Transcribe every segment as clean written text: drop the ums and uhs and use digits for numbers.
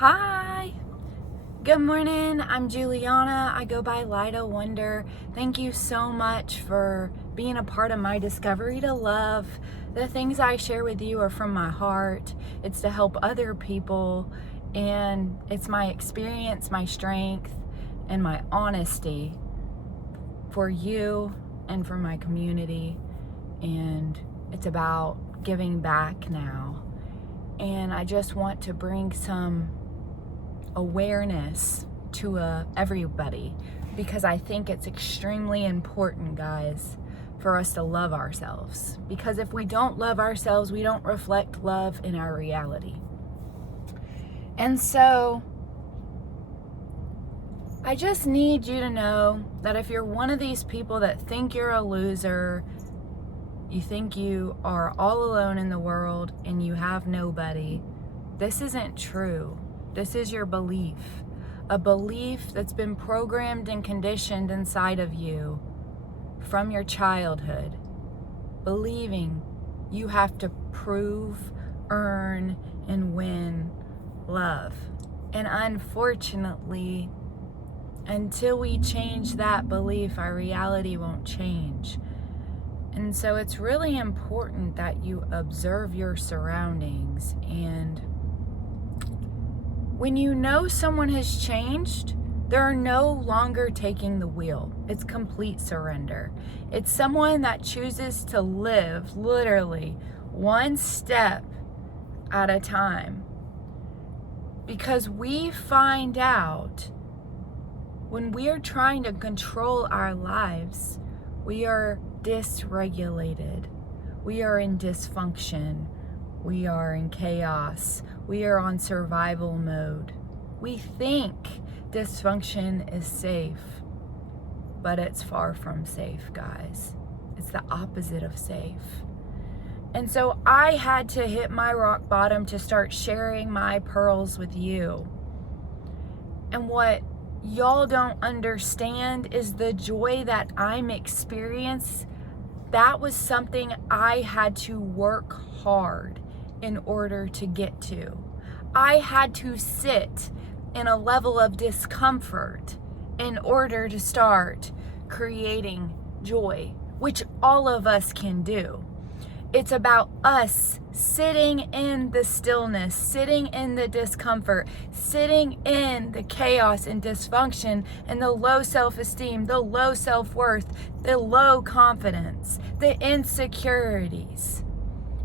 Hi, good morning. I'm Juliana. I go by Lida Wonder. Thank you so much for being a part of my discovery to love. The things I share with you are from my heart. It's to help other people, and it's my experience, my strength, and my honesty for you and for my community. And it's about giving back now. And I just want to bring some awareness to everybody, because I think it's extremely important, guys, for us to love ourselves, because if we don't love ourselves, we don't reflect love in our reality. And so I just need you to know that if you're one of these people that think you're a loser, you think you are all alone in the world and you have nobody, this isn't true. This is your belief, a belief that's been programmed and conditioned inside of you from your childhood, believing you have to prove, earn, and win love. And unfortunately, until we change that belief, our reality won't change. And so it's really important that you observe your surroundings, and when you know someone has changed, they're no longer taking the wheel. It's complete surrender. It's someone that chooses to live literally one step at a time. Because we find out when we are trying to control our lives, we are dysregulated. We are in dysfunction. We are in chaos. We are on survival mode. We think dysfunction is safe, but it's far from safe, guys. It's the opposite of safe. And so I had to hit my rock bottom to start sharing my pearls with you. And what y'all don't understand is the joy that I'm experiencing. That was something I had to work hard in order to get to. I had to sit in a level of discomfort in order to start creating joy, which all of us can do. It's about us sitting in the stillness, sitting in the discomfort, sitting in the chaos and dysfunction and the low self-esteem, the low self-worth, the low confidence, the insecurities.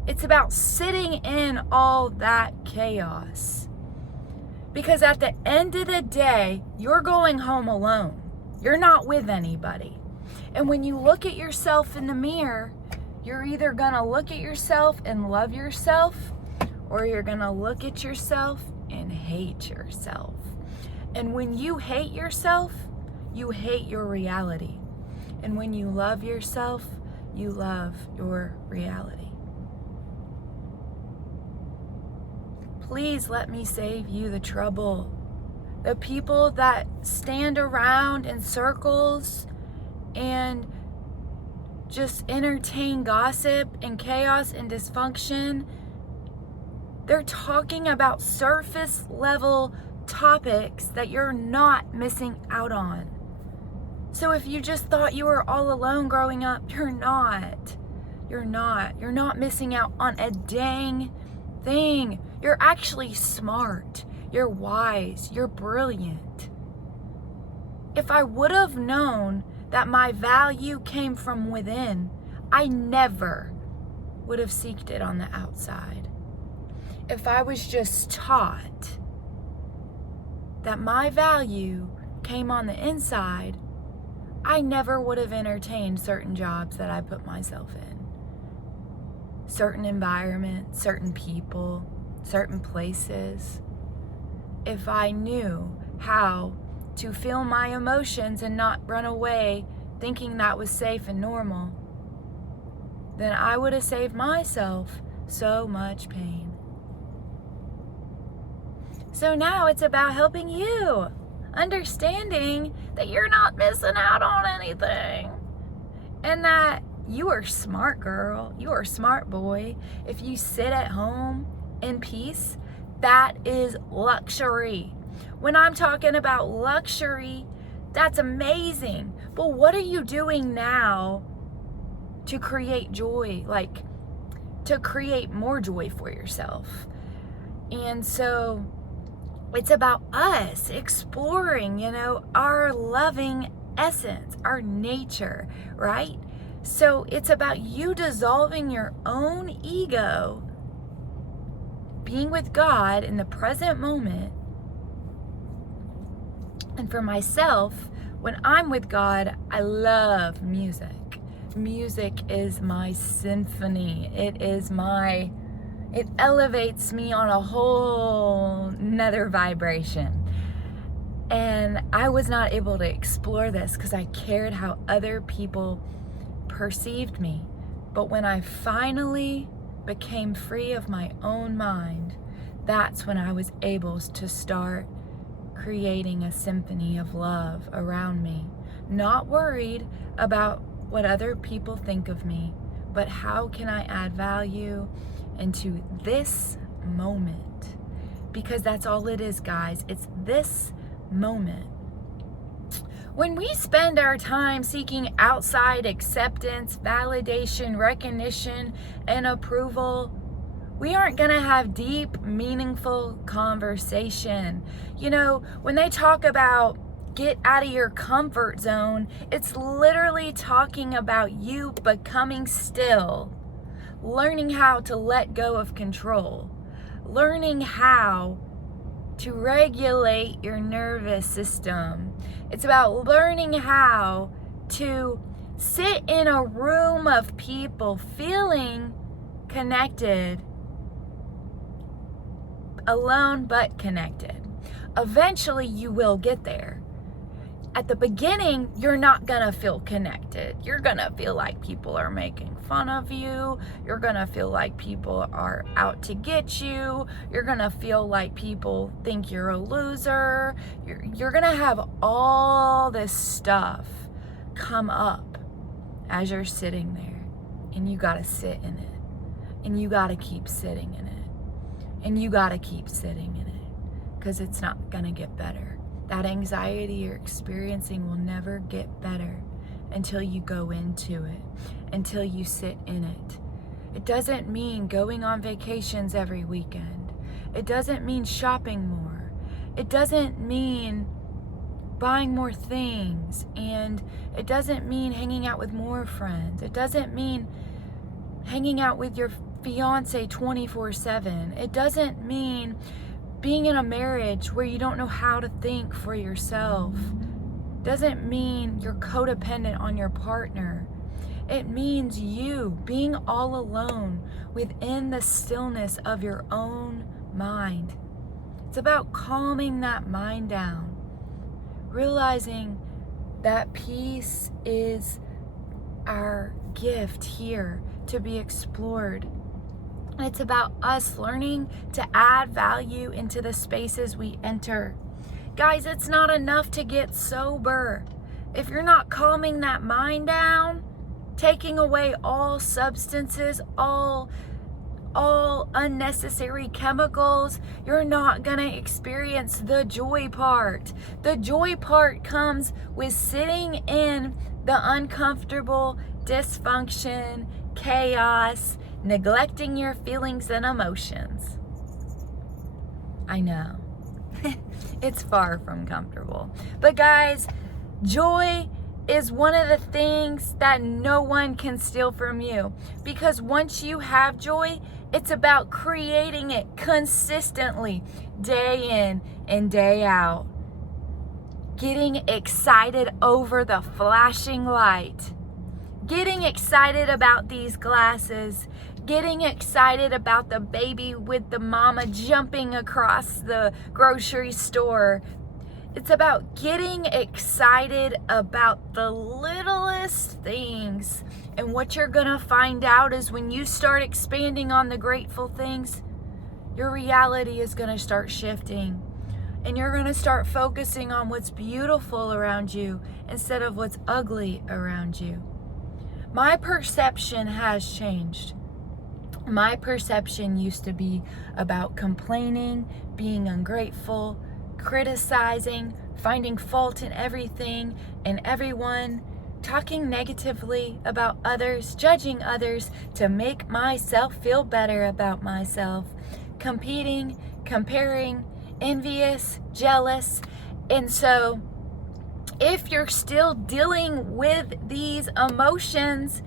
It's about sitting in all that chaos. Because at the end of the day, you're going home alone. You're not with anybody. And when you look at yourself in the mirror, you're either gonna look at yourself and love yourself, or you're gonna look at yourself and hate yourself. And when you hate yourself, you hate your reality. And when you love yourself, you love your reality. Please let me save you the trouble. The people that stand around in circles and just entertain gossip and chaos and dysfunction, they're talking about surface level topics that you're not missing out on. So if you just thought you were all alone growing up, you're not. You're not missing out on a dang thing. You're actually smart. You're wise. You're brilliant. If I would have known that my value came from within, I never would have seeked it on the outside. If I was just taught that my value came on the inside, I never would have entertained certain jobs that I put myself in. Certain environments, certain people, certain places. If I knew how to feel my emotions and not run away thinking that was safe and normal, then I would have saved myself so much pain. So now it's about helping you, understanding that you're not missing out on anything, and that you are smart, girl. You are smart, boy. If you sit at home in peace, that is luxury. When I'm talking about luxury, that's amazing. But what are you doing now to create joy, like to create more joy for yourself? And so it's about us exploring, our loving essence, our nature, right? So it's about you dissolving your own ego, being with God in the present moment. And for myself, when I'm with God, I love music. Music is my symphony. It elevates me on a whole nother vibration. And I was not able to explore this because I cared how other people perceived me. But when I finally became free of my own mind, that's when I was able to start creating a symphony of love around me. Not worried about what other people think of me, but how can I add value into this moment? Because that's all it is, guys. It's this moment. When we spend our time seeking outside acceptance, validation, recognition, and approval, we aren't going to have deep, meaningful conversation. When they talk about get out of your comfort zone, it's literally talking about you becoming still, learning how to let go of control, learning how to regulate your nervous system. It's about learning how to sit in a room of people feeling connected, alone but connected. Eventually you will get there. At the beginning, you're not gonna feel connected. You're gonna feel like people are making fun of you. You're gonna feel like people are out to get you. You're gonna feel like people think you're a loser. You're gonna have all this stuff come up as you're sitting there. And you gotta sit in it. And you gotta keep sitting in it. And you gotta keep sitting in it. Because it's not gonna get better. That anxiety you're experiencing will never get better until you go into it, until you sit in it. It doesn't mean going on vacations every weekend. It doesn't mean shopping more. It doesn't mean buying more things. And it doesn't mean hanging out with more friends. It doesn't mean hanging out with your fiance 24/7. It doesn't mean being in a marriage where you don't know how to think for yourself. Doesn't mean you're codependent on your partner. It means you being all alone within the stillness of your own mind. It's about calming that mind down, realizing that peace is our gift here to be explored. It's about us learning to add value into the spaces we enter. Guys, it's not enough to get sober. If you're not calming that mind down, taking away all substances, all unnecessary chemicals, you're not gonna experience the joy part. The joy part comes with sitting in the uncomfortable dysfunction, chaos, neglecting your feelings and emotions. I know. It's far from comfortable. But guys, joy is one of the things that no one can steal from you. Because once you have joy, it's about creating it consistently, day in and day out. Getting excited over the flashing light. Getting excited about these glasses. Getting excited about the baby with the mama jumping across the grocery store. It's about getting excited about the littlest things. And what you're gonna find out is when you start expanding on the grateful things, your reality is gonna start shifting. And you're gonna start focusing on what's beautiful around you instead of what's ugly around you. My perception has changed. My perception used to be about complaining, being ungrateful, criticizing, finding fault in everything and everyone, talking negatively about others, judging others to make myself feel better about myself, competing, comparing, envious, jealous. And so, if you're still dealing with these emotions,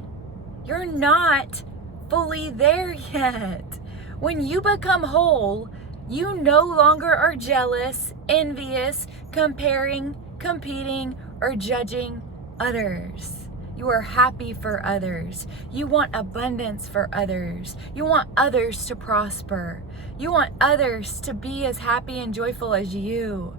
you're not fully there yet. When you become whole, you no longer are jealous, envious, comparing, competing, or judging others. You are happy for others. You want abundance for others. You want others to prosper. You want others to be as happy and joyful as you.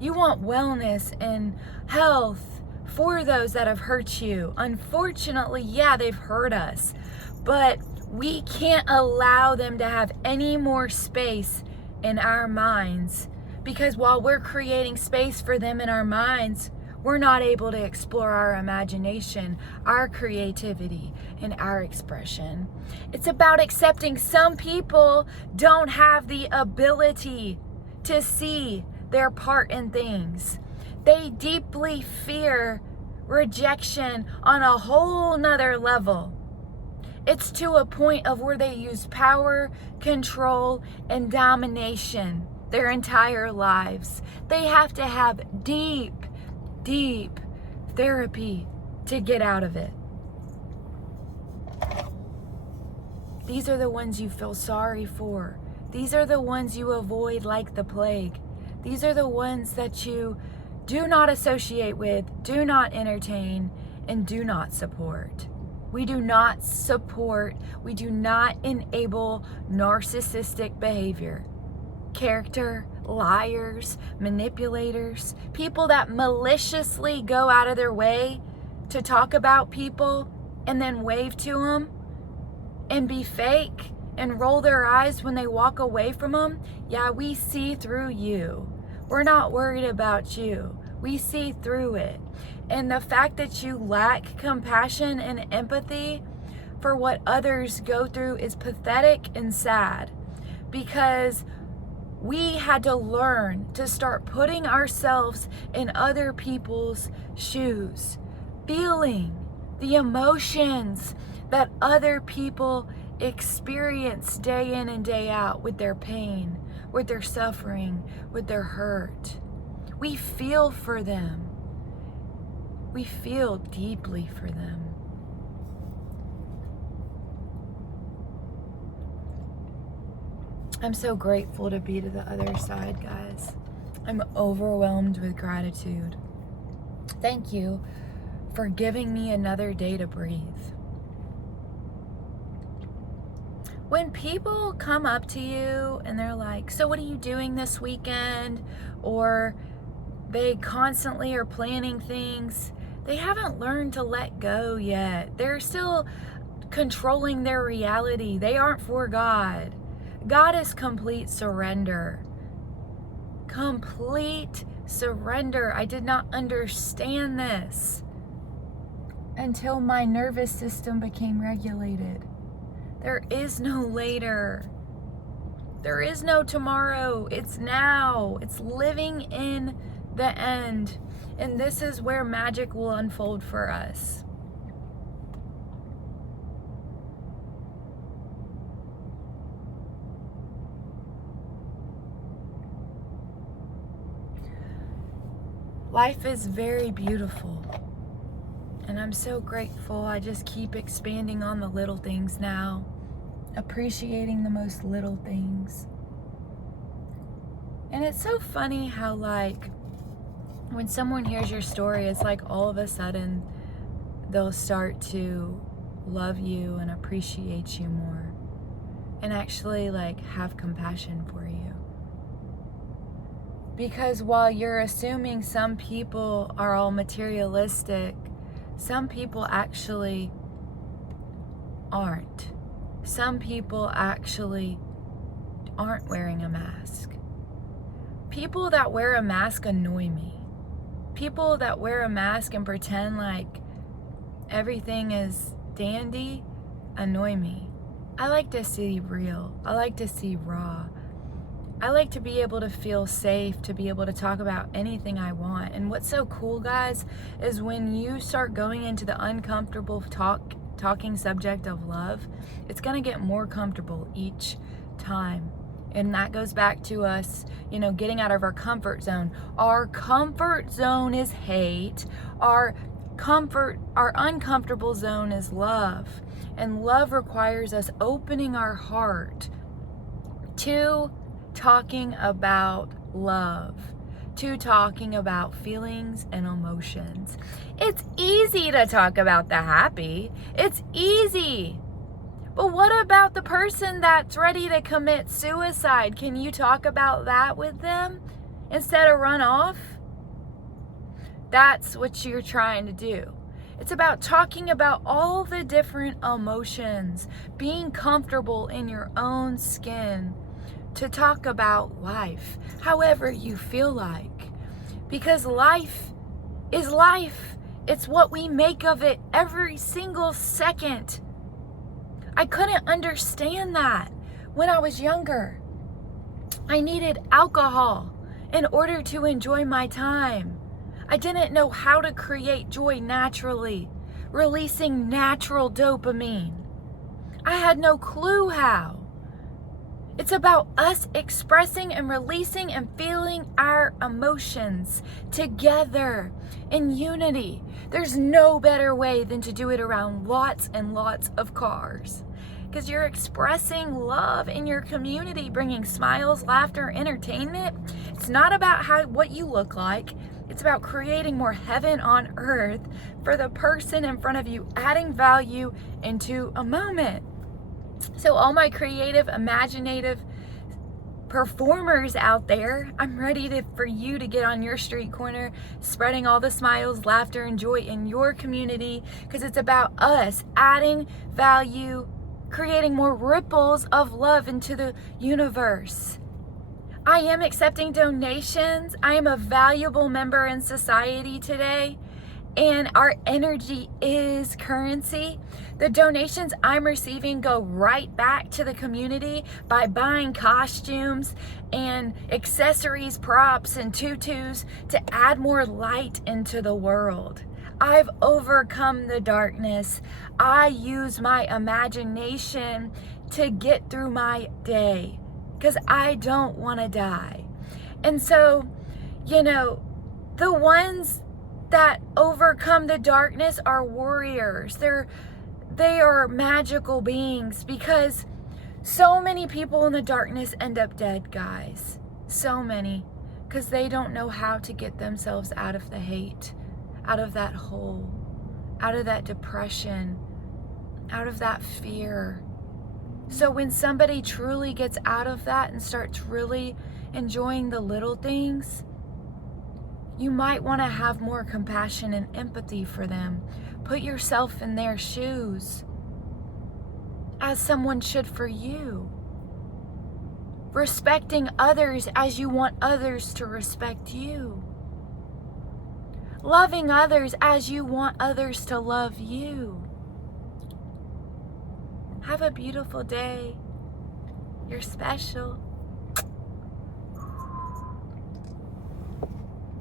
You want wellness and health for those that have hurt you. Unfortunately, yeah, they've hurt us, but we can't allow them to have any more space in our minds, because while we're creating space for them in our minds, we're not able to explore our imagination, our creativity, and our expression. It's about accepting some people don't have the ability to see their part in things. They deeply fear rejection on a whole nother level. It's to a point of where they use power, control, and domination their entire lives. They have to have deep, deep therapy to get out of it. These are the ones you feel sorry for. These are the ones you avoid like the plague. These are the ones that you do not associate with, do not entertain, and do not support. We do not support, we do not enable narcissistic behavior. Character, liars, manipulators, people that maliciously go out of their way to talk about people and then wave to them and be fake and roll their eyes when they walk away from them. Yeah, we see through you. We're not worried about you. We see through it. And the fact that you lack compassion and empathy for what others go through is pathetic and sad, because we had to learn to start putting ourselves in other people's shoes, feeling the emotions that other people experience day in and day out with their pain, with their suffering, with their hurt. We feel for them. We feel deeply for them. I'm so grateful to be to the other side, guys. I'm overwhelmed with gratitude. Thank you for giving me another day to breathe. When people come up to you and they're like, so what are you doing this weekend? Or they constantly are planning things, they haven't learned to let go yet. They're still controlling their reality. They aren't for God. God is complete surrender. Complete surrender. I did not understand this until my nervous system became regulated. There is no later. There is no tomorrow. It's now. It's living in the end. And this is where magic will unfold for us. Life is very beautiful. And I'm so grateful. I just keep expanding on the little things now. Appreciating the most little things. And it's so funny how, like, when someone hears your story, it's like all of a sudden they'll start to love you and appreciate you more and actually like have compassion for you. Because while you're assuming some people are all materialistic, some people actually aren't. Some people actually aren't wearing a mask. People that wear a mask annoy me. People that wear a mask and pretend like everything is dandy annoy me. I like to see real. I like to see raw. I like to be able to feel safe, to be able to talk about anything I want. And what's so cool, guys, is when you start going into the uncomfortable talking subject of love, it's going to get more comfortable each time. And that goes back to us, getting out of our comfort zone. Our comfort zone is hate. Our uncomfortable zone is love. And love requires us opening our heart to talking about love, to talking about feelings and emotions. It's easy to talk about the happy. It's easy. But what about the person that's ready to commit suicide? Can you talk about that with them instead of run off? That's what you're trying to do. It's about talking about all the different emotions, being comfortable in your own skin, to talk about life, however you feel like. Because life is life. It's what we make of it every single second. I couldn't understand that when I was younger. I needed alcohol in order to enjoy my time. I didn't know how to create joy naturally, releasing natural dopamine. I had no clue how. It's about us expressing and releasing and feeling our emotions together in unity. There's no better way than to do it around lots and lots of cars, because you're expressing love in your community, bringing smiles, laughter, entertainment. It's not about what you look like. It's about creating more heaven on earth for the person in front of you, adding value into a moment. So all my creative, imaginative performers out there, I'm ready for you to get on your street corner, spreading all the smiles, laughter, and joy in your community, because it's about us adding value, creating more ripples of love into the universe. I am accepting donations. I am a valuable member in society today, and our energy is currency. The donations I'm receiving go right back to the community by buying costumes and accessories, props, and tutus to add more light into the world. I've overcome the darkness. I use my imagination to get through my day because I don't want to die. And so, the ones that overcome the darkness are warriors. They are magical beings, because so many people in the darkness end up dead, guys. So many, because they don't know how to get themselves out of the hate, out of that hole, out of that depression, out of that fear. So when somebody truly gets out of that and starts really enjoying the little things, you might want to have more compassion and empathy for them. Put yourself in their shoes, as someone should for you. Respecting others as you want others to respect you. Loving others as you want others to love you. Have a beautiful day. You're special.